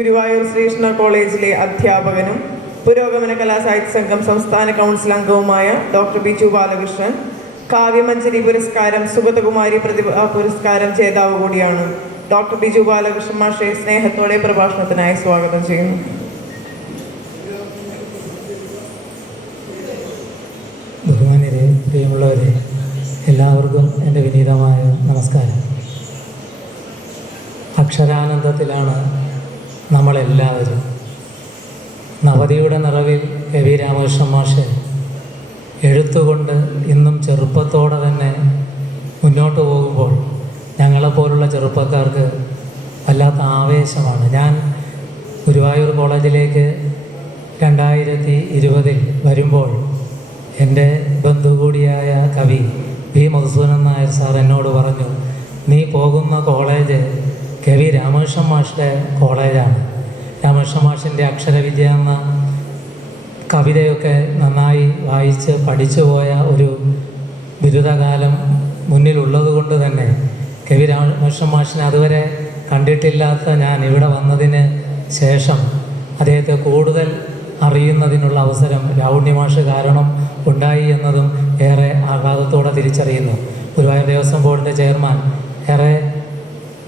ഗുരുവായൂർ ശ്രീകൃഷ്ണ കോളേജിലെ അധ്യാപകനും പുരോഗമന കലാസാഹിത്യ സംഘം സംസ്ഥാന കൗൺസിൽ അംഗവുമായ ഡോക്ടർ ബിജു ബാലകൃഷ്ണൻ കാവ്യമഞ്ജരി പുരസ്കാരം സുഗതകുമാരി പ്രതിഭാ പുരസ്കാരം ജേതാവ് കൂടിയാണ്. ഡോക്ടർ ബിജു ബാലകൃഷ്ണൻ മാഷെ സ്നേഹത്തോടെ പ്രഭാഷണത്തിനായി സ്വാഗതം ചെയ്യുന്നു. ബഹുമാന്യരെ, പ്രിയമുള്ളവരെ, എല്ലാവർക്കും എൻ്റെ വിനീതമായ നമസ്കാരം. അക്ഷരാനന്ദത്തിലാണ് നമ്മളെല്ലാവരും. നവതിയുടെ നിറവിൽ കവി രാമകൃഷ്ണൻ മാഷ് എഴുത്തുകൊണ്ട് ഇന്നും ചെറുപ്പത്തോടെ തന്നെ മുന്നോട്ട് പോകുമ്പോൾ ഞങ്ങളെപ്പോലുള്ള ചെറുപ്പക്കാർക്ക് വല്ലാത്ത ആവേശമാണ്. ഞാൻ ഗുരുവായൂർ കോളേജിലേക്ക് 2020 വരുമ്പോൾ എൻ്റെ ബന്ധു കൂടിയായ കവി പി മധുസൂദനൻ നായർ സാർ എന്നോട് പറഞ്ഞു, നീ പോകുന്ന കോളേജ് കവി രാമകൃഷ്ണൻ മാഷിൻ്റെ കോളേജാണ്. രാമകൃഷ്ണൻ മാഷിൻ്റെ അക്ഷരവിദ്യ എന്ന കവിതയൊക്കെ നന്നായി വായിച്ച് പഠിച്ചു പോയ ഒരു ബിരുദകാലം മുന്നിലുള്ളത് കൊണ്ട് തന്നെ കവി രാമകൃഷ്ണൻ മാഷിനെ അതുവരെ കണ്ടിട്ടില്ലാത്ത ഞാൻ ഇവിടെ വന്നതിന് ശേഷം അദ്ദേഹത്തെ കൂടുതൽ അറിയുന്നതിനുള്ള അവസരം ലാവണ്യ മാഷ് കാരണം ഉണ്ടായി എന്നതും ഏറെ ആഹ്ലാദത്തോടെ തിരിച്ചറിയുന്നു. ഗുരുവായൂർ ദേവസ്വം ബോർഡിൻ്റെ ചെയർമാൻ, ഏറെ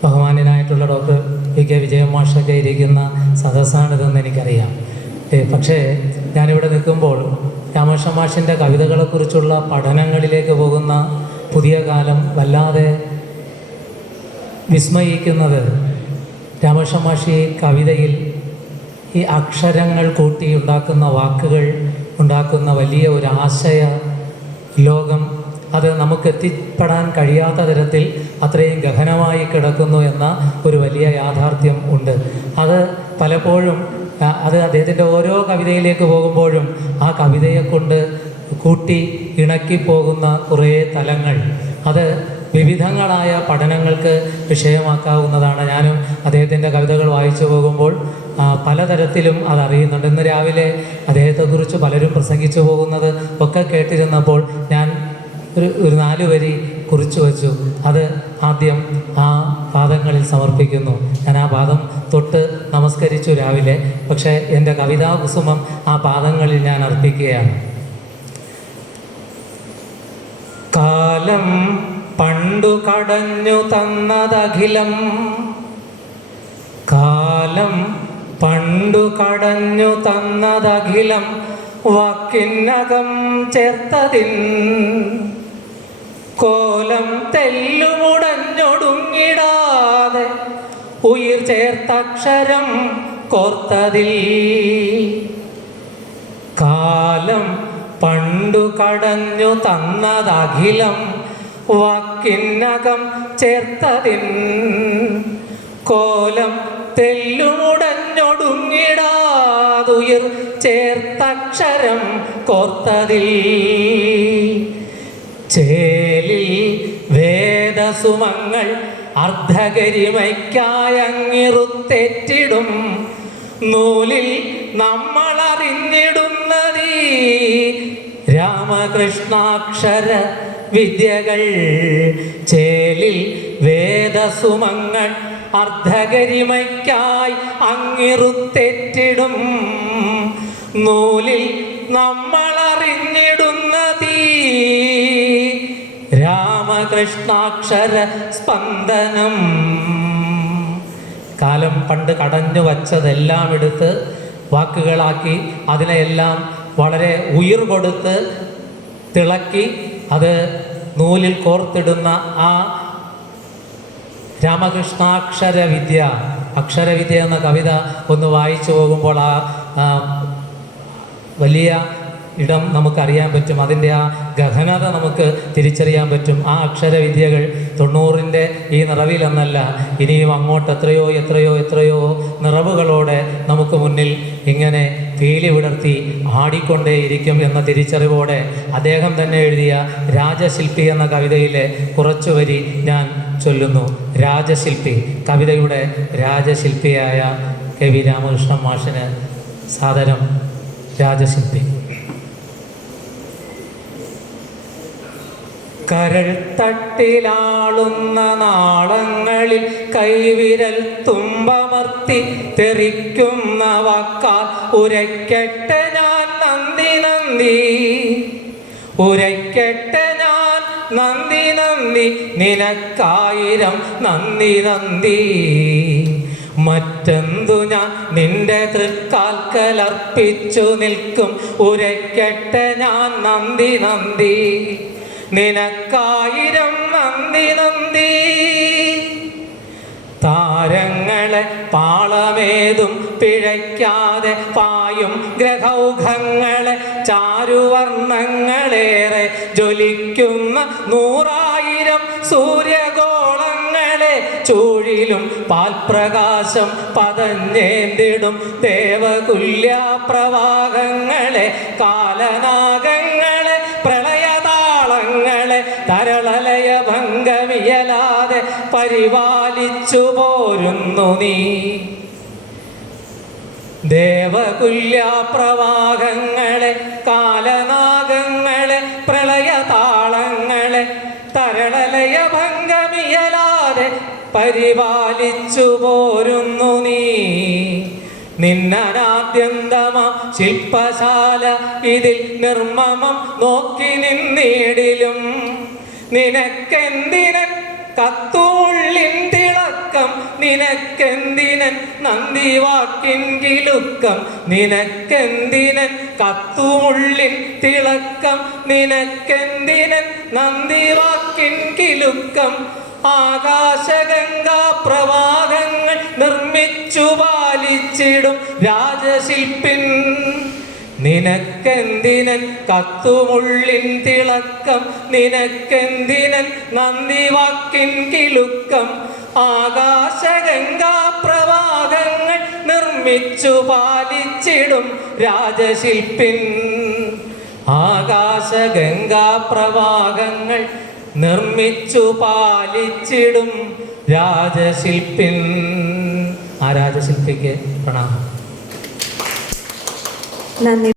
ബഹുമാന്യനായിട്ടുള്ള ഡോക്ടർ പി കെ വിജയൻ മാഷൊക്കെ ഇരിക്കുന്ന സദസ്സാണിതെന്ന് എനിക്കറിയാം. പക്ഷേ ഞാനിവിടെ നിൽക്കുമ്പോൾ രാമകൃഷ്ണൻ മാഷിൻ്റെ കവിതകളെക്കുറിച്ചുള്ള പഠനങ്ങളിലേക്ക് പോകുന്ന പുതിയ കാലം വല്ലാതെ വിസ്മയിക്കുന്നത്, രാമകൃഷ്ണൻ മാഷി കവിതയിൽ ഈ അക്ഷരങ്ങൾ കൂട്ടി ഉണ്ടാക്കുന്ന വാക്കുകൾ ഉണ്ടാക്കുന്ന വലിയ ഒരു ആശയ ലോകം, അത് നമുക്ക് എത്തിപ്പെടാൻ കഴിയാത്ത തരത്തിൽ അത്രയും ഗഹനമായി കിടക്കുന്നു എന്ന ഒരു വലിയ യാഥാർത്ഥ്യം ഉണ്ട്. അത് പലപ്പോഴും അദ്ദേഹത്തിൻ്റെ ഓരോ കവിതയിലേക്ക് പോകുമ്പോഴും ആ കവിതയെക്കൊണ്ട് കൂട്ടി ഇണക്കി പോകുന്ന കുറേ തലങ്ങൾ, അത് വിവിധങ്ങളായ പഠനങ്ങൾക്ക് വിഷയമാക്കാവുന്നതാണ്. ഞാനും അദ്ദേഹത്തിൻ്റെ കവിതകൾ വായിച്ചു പോകുമ്പോൾ പലതരത്തിലും അതറിയുന്നുണ്ട്. ഇന്ന് രാവിലെ അദ്ദേഹത്തെക്കുറിച്ച് പലരും പ്രസംഗിച്ചു പോകുന്നത് ഒക്കെ കേട്ടിരുന്നപ്പോൾ ഞാൻ ഒരു 4 വരി കുറിച്ചു വച്ചു. അത് ആദ്യം ആ പാദങ്ങളിൽ സമർപ്പിക്കുന്നു. ഞാൻ ആ പാദം തൊട്ട് നമസ്കരിച്ചു രാവിലെ. പക്ഷേ എൻ്റെ കവിതാ കുസുമം ആ പാദങ്ങളിൽ ഞാൻ അർപ്പിക്കുകയാണ്. കാലം പണ്ടു കടഞ്ഞു തന്നതഖിലം, കാലം പണ്ടു കടഞ്ഞു തന്നതഖിലം വാക്കിനകം ചേർത്തതിൻ, കോലം തെല്ലുമുടഞ്ഞൊടുങ്ങിടാതെ ഉയിർ ചേർത്തക്ഷരം കോർത്തതിൽ, കാലം പണ്ടു കടഞ്ഞു തന്നതഖിലം വാക്കിനകം ചേർത്തതിൻ, കോലം തെല്ലുമുടഞ്ഞൊടുങ്ങിടാതുയിർ ചേർത്തക്ഷരം കോർത്തതിൽ, ചേലിൽ വേദസുമങ്ങൾ അർദ്ധകരിമയ്ക്കായങ്ങിറുത്തെറ്റിടും, നൂലിൽ നമ്മളറിഞ്ഞിടുന്നതീ രാമകൃഷ്ണാക്ഷര വിദ്യകൾ, ചേലിൽ വേദസുമങ്ങൾ അർദ്ധകരിമയ്ക്കായി അങ്ങിറുത്തെറ്റിടും, നൂലിൽ നമ്മളറിഞ്ഞിടുന്നതീ രാമകൃഷ്ണാക്ഷര സ്പന്ദനം. കാലം പണ്ട് കടഞ്ഞു വച്ചതെല്ലാം എടുത്ത് വാക്കുകളാക്കി അതിനെയെല്ലാം വളരെ ഉയിർ കൊടുത്ത് തിളക്കി അത് നൂലിൽ കോർത്തിടുന്ന ആ രാമകൃഷ്ണാക്ഷര വിദ്യ, അക്ഷരവിദ്യ എന്ന കവിത ഒന്ന് വായിച്ചു പോകുമ്പോൾ ആ വലിയ ഇടം നമുക്കറിയാൻ പറ്റും. അതിൻ്റെ ആ ഗഹനത നമുക്ക് തിരിച്ചറിയാൻ പറ്റും. ആ അക്ഷരവിദ്യകൾ 90ൻ്റെ ഈ നിറവിലെന്നല്ല, ഇനിയും അങ്ങോട്ട് എത്രയോ എത്രയോ എത്രയോ നിറവുകളോടെ നമുക്ക് മുന്നിൽ ഇങ്ങനെ പീലി വിടർത്തി ആടിക്കൊണ്ടേയിരിക്കും എന്ന തിരിച്ചറിവോടെ അദ്ദേഹം തന്നെ എഴുതിയ രാജശില്പി എന്ന കവിതയിലെ കുറച്ചു വരി ഞാൻ ചൊല്ലുന്നു. രാജശില്പി, കവിതയുടെ രാജശില്പിയായ കവി രാമകൃഷ്ണൻ മാഷിന് സാദരം. രാജശില്പി. കരൾ തട്ടിലാളുന്ന നാളങ്ങളിൽ കൈവിരൽ തുമ്പമർത്തി തെറിക്കുന്ന വാക്കാൽ ഉരയ്ക്കട്ടെ ഞാൻ നന്ദി നന്ദി, ഉരയ്ക്കട്ടെ ഞാൻ നന്ദി നന്ദി, നിനക്കായിരം നന്ദി നന്ദി. മറ്റെന്തു ഞാൻ നിന്റെ തൃക്കാൽക്കലർപ്പിച്ചു നിൽക്കും, ഉരയ്ക്കട്ടെ ഞാൻ നന്ദി നന്ദി, നിനക്കായിരം നന്ദി നന്ദി. താരങ്ങളെ പാളമേതും പിഴയ്ക്കാതെ പായും ഗ്രഹൗഘങ്ങളെ ചാരുവർണ്ണങ്ങളേറെ ജ്വലിക്കുന്ന 100,000 സൂര്യഗോളങ്ങളെ ചൂഴിലും പാൽപ്രകാശം പതഞ്ഞേന്തിടും ദേവകുല്യ പ്രവാഹങ്ങളെ കാലനാഗങ്ങളെ പ്രളയതാളങ്ങളെ തരളലയ ഭംഗമിയലാതെ പരിപാലിച്ചു പോരുന്നു നീ. ദേവകുല്യ പ്രവാഹങ്ങളെ കാലനാഗങ്ങളെ പ്രളയതാളങ്ങളെ തരളലയ ഭംഗമിയലാതെ പരിപാലിച്ചു പോരുന്നു നീ. നിന്നനാദ്യന്തമാ ശില്പശാല ഇതിൽ നിർമ്മമം നോക്കി നിന്നിടിലും നിനക്കെന്തിനൻ കത്തുള്ളിൻ തിളക്കം, നിനക്കെന്തിനൻ നന്ദി വാക്കിൻ കിലുക്കം, നിനക്കെന്തിനൻ കത്തുള്ളിൻ തിളക്കം, നിനക്കെന്തിനൻ നന്ദി വാക്കിൻ കിലുക്കം. ആകാശഗംഗാ പ്രവാഹങ്ങൾ നിർമ്മിച്ചു പാലിച്ചിടും രാജശില്പിൻ, നിനക്കെന്തിനൻ കത്തുമുള്ളിൻ തിളക്കം, നിനക്കെന്തിനൻ നന്ദി വാക്കിൻ കിലുക്കം. ആകാശഗംഗാ പ്രവാഹങ്ങൾ നിർമ്മിച്ചു പാലിച്ചിടും രാജശില്പിൻ, ആകാശഗംഗാ പ്രവാഹങ്ങൾ നിർമ്മിച്ചു പാലിച്ചിടും രാജശില്പിൻ. ആ രാജശില്പിക്ക് പ്രണാമം. നന്ദി.